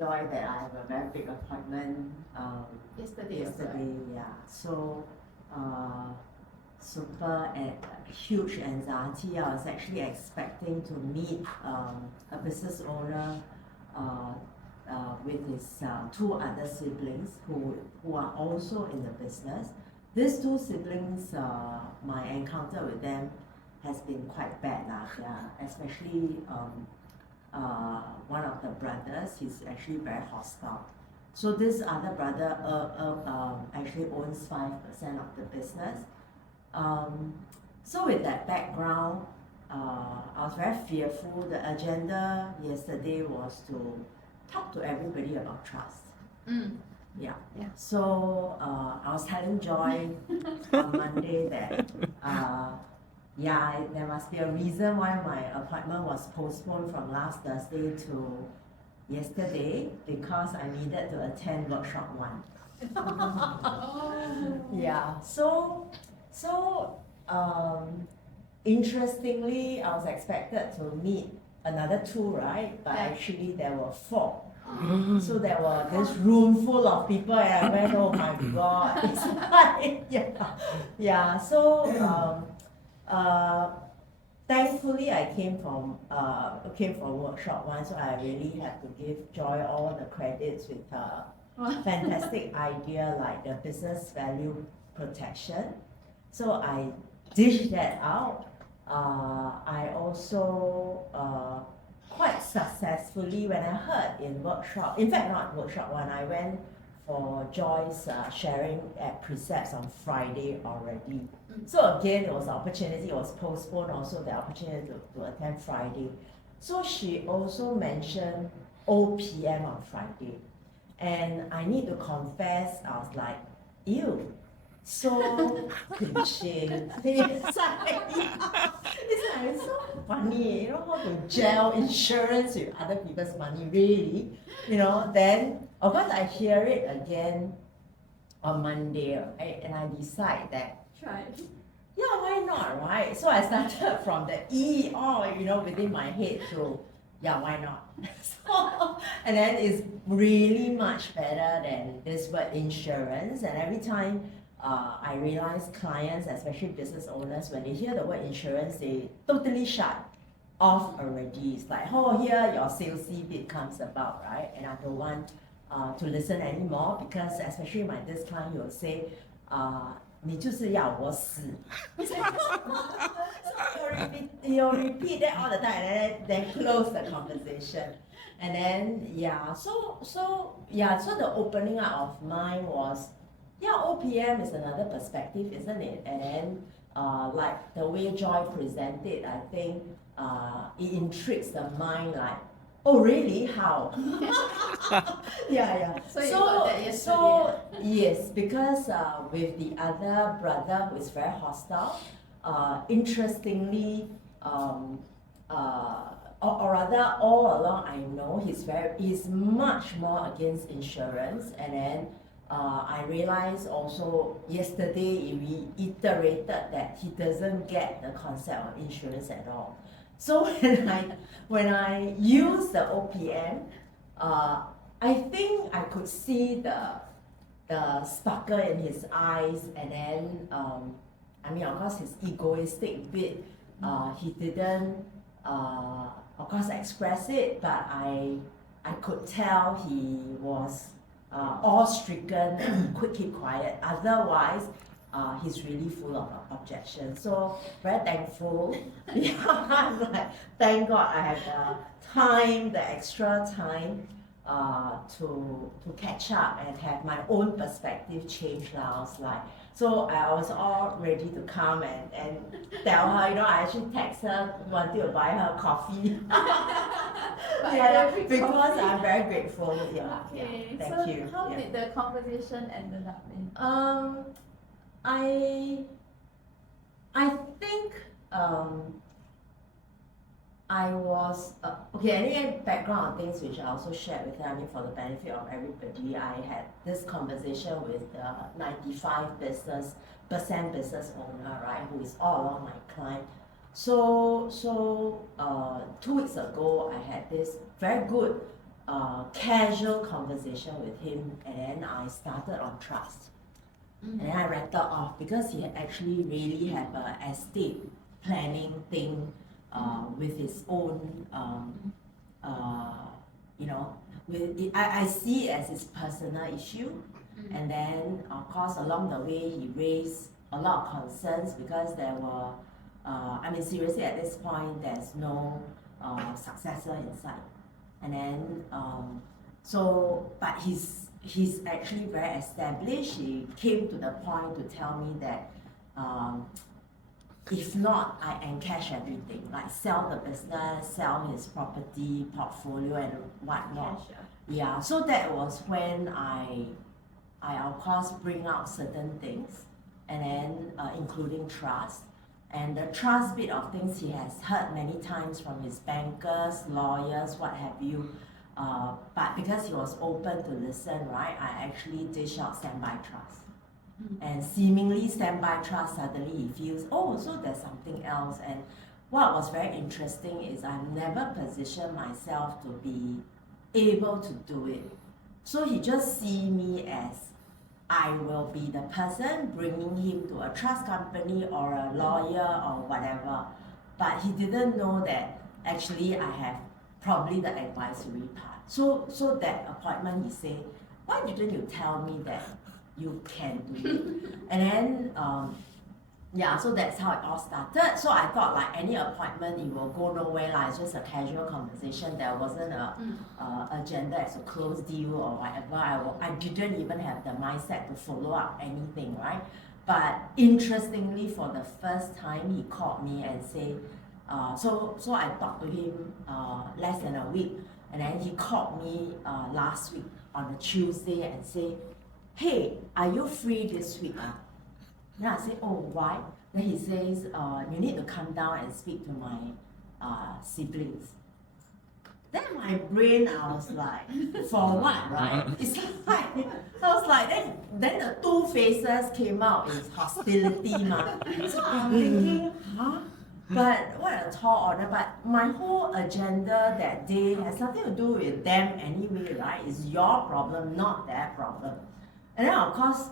Joy, that I have a very big appointment Yesterday. yeah. So super and huge anxiety. I was actually expecting to meet a business owner with his two other siblings who are also in the business. These two siblings, my encounter with them has been quite bad yeah, especially one of the brothers. He's actually very hostile. So this other brother actually owns 5% of the business. So with that background, I was very fearful. The agenda yesterday was to talk to everybody about trust. Yeah. So I was telling Joy on Monday that yeah, there must be a reason why my appointment was postponed from last Thursday to yesterday, because I needed to attend workshop 1. Yeah. So interestingly, I was expected to meet another 2, right? But actually there were 4. So there were this room full of people, and I went, oh my god, it's like, yeah. So thankfully I came from workshop 1, so I really have to give Joy all the credits with her fantastic idea like the business value protection. So I dished that out. I also quite successfully, when I heard in workshop, in fact not workshop 1, I went for Joy's sharing at Precepts on Friday already. So again, it was an opportunity. It was postponed also, the opportunity to attend Friday. So she also mentioned OPM on Friday, and I need to confess, I was like, ew, so cliche. It's like so funny, how to gel insurance with other people's money, really, Then of course I hear it again on Monday, right? And I decide that Try. yeah, why not, right? So I started from the within my head to yeah, why not? So, and then it's really much better than this word insurance. And every time I realize clients, especially business owners, when they hear the word insurance, they totally shut off already. It's like, oh, here your salesy bit comes about, right? And I don't want to listen anymore, because especially this client, he will say, 你就是要我死. So you'll repeat that all the time, and then close the conversation. And then so the opening up of mine was, OPM is another perspective, isn't it? And then like the way Joy presented, I think it intrigues the mind, like, oh really, how? Yeah. So you got that yesterday. Yes, because with the other brother who is very hostile, interestingly, or rather all along I know he's much more against insurance. And then I realized also yesterday he reiterated that he doesn't get the concept of insurance at all. So when I use the OPM, I think I could see the sparkle in his eyes, and then of course his egoistic bit, he didn't of course express it, but I could tell he was awe-stricken and he could keep quiet. Otherwise, he's really full of objections. So very thankful. Like, thank God I have the extra time to catch up and have my own perspective change. I was like, so I was all ready to come and tell her, I actually text her, wanted to buy her coffee. Because I'm very grateful. Okay, thank you. How did the conversation ended up in? I think I was anyway, background on things which I also shared with her, for the benefit of everybody. I had this conversation with the 95% business owner, right, who is all along my client. So 2 weeks ago, I had this very good casual conversation with him, and then I started on trust. And then I rattled off because he actually really have a estate planning thing with his own, you know, I see it as his personal issue. And then, of course, along the way, he raised a lot of concerns because there were, I mean, seriously, at this point, there's no successor in sight. And then, but he's actually very established. He came to the point to tell me that if not, I encash everything, like sell the business, sell his property portfolio and whatnot. Yeah, so that was when I of course bring out certain things, and then including trust. And the trust bit of things he has heard many times from his bankers, lawyers, what have you. But because he was open to listen, right, I actually dish out standby trust. And seemingly standby trust, suddenly he feels, oh, so there's something else. And what was very interesting is I've never positioned myself to be able to do it. So he just see me as I will be the person bringing him to a trust company or a lawyer or whatever. But he didn't know that actually I have probably the advisory part. So that appointment, he said, why didn't you tell me that you can do it? And then, yeah, so that's how it all started. So I thought like any appointment, it will go nowhere, like it's just a casual conversation. There wasn't a agenda as a closed deal or whatever. I didn't even have the mindset to follow up anything, right? But interestingly, for the first time, he called me and said, so I talked to him less than a week, and then he called me last week on a Tuesday and said, hey, are you free this week? Then I say, oh, why? Then he says, you need to come down and speak to my siblings. Then my brain, I was like, for what, right? It's like, I was like, then the two faces came out, is hostility, ma. So I'm thinking, huh? But what a tall order. But my whole agenda that day has nothing to do with them anyway, right? It's your problem, not their problem. And then of course,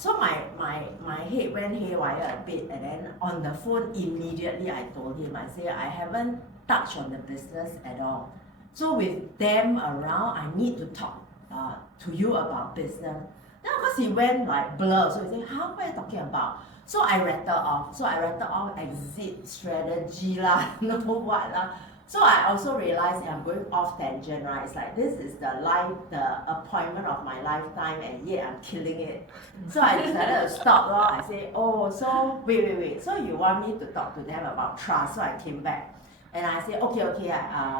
so my head went haywire a bit, and then on the phone immediately I told him, I say, I haven't touched on the business at all. So with them around, I need to talk to you about business. Then of course he went like blur, so he said, what are you talking about? So I rattled off exit strategy lah, no what lah. So I also realized I'm going off tangent, right? It's like this is the appointment of my lifetime, and yet I'm killing it. So I decided to stop. I say, oh, so wait. So you want me to talk to them about trust? So I came back, and I said, okay,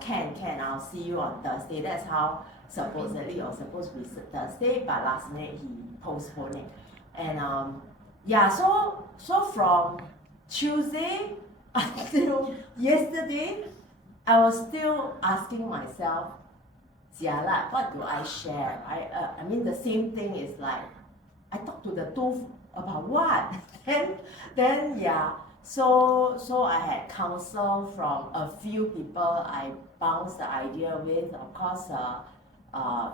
can, I'll see you on Thursday. That's how supposedly it was supposed to be Thursday, but last minute he postponed it. And yeah, so from Tuesday until yesterday, I was still asking myself, jialat, what do I share? I mean, the same thing is like, I talked to the two about what? then yeah, so I had counsel from a few people I bounced the idea with. Of course,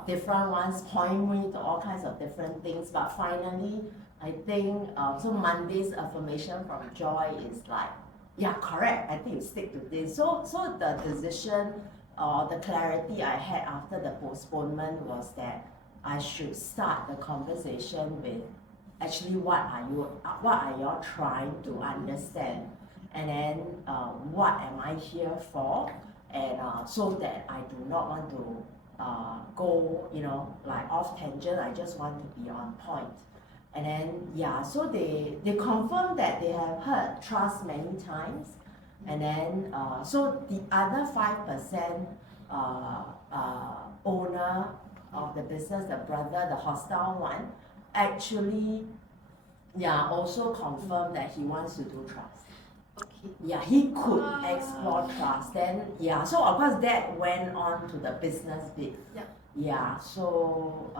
different ones point me to all kinds of different things, but finally, I think, so Monday's affirmation from Joy is like, yeah, correct, I think you stick to this. So the decision or the clarity I had after the postponement was that I should start the conversation with actually what are you all trying to understand, and then what am I here for, and so that I do not want to go, like off tangent. I just want to be on point. And then, yeah, so they confirmed that they have heard trust many times. And then, so the other 5% owner of the business, the brother, the hostile one, actually, yeah, also confirmed that he wants to do trust. Okay. Yeah, he could explore trust. Then, yeah, so of course that went on to the business bit. Yeah. Yeah, so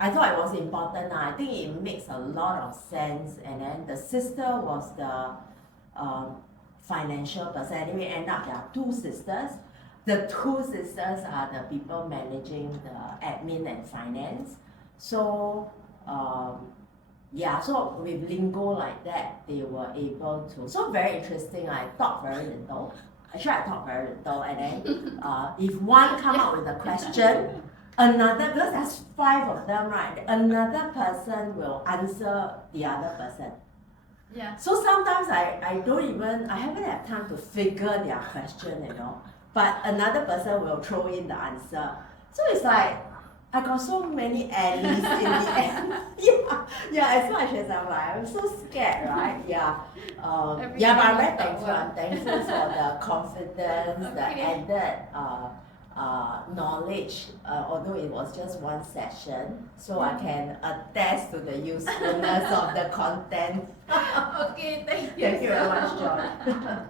I thought it was important. I think it makes a lot of sense. And then the sister was the financial person. Anyway, end up there are two sisters. the two sisters are the people managing the admin and finance. So yeah, so with lingo like that, they were able to. So very interesting. I talk very little. Actually, I talk very little, and then if one come up with a question, another, because there's 5 of them, right? Another person will answer the other person. Yeah. So sometimes I don't even, I haven't had time to figure their question, but another person will throw in the answer. So it's like, I got so many Annies in the end. Yeah, as much as I'm so scared, right? Yeah. But I'm very thankful. I'm thankful for the confidence, the added knowledge, although it was just one session, so I can attest to the usefulness of the content. Okay, thank you. Thank you very much, John.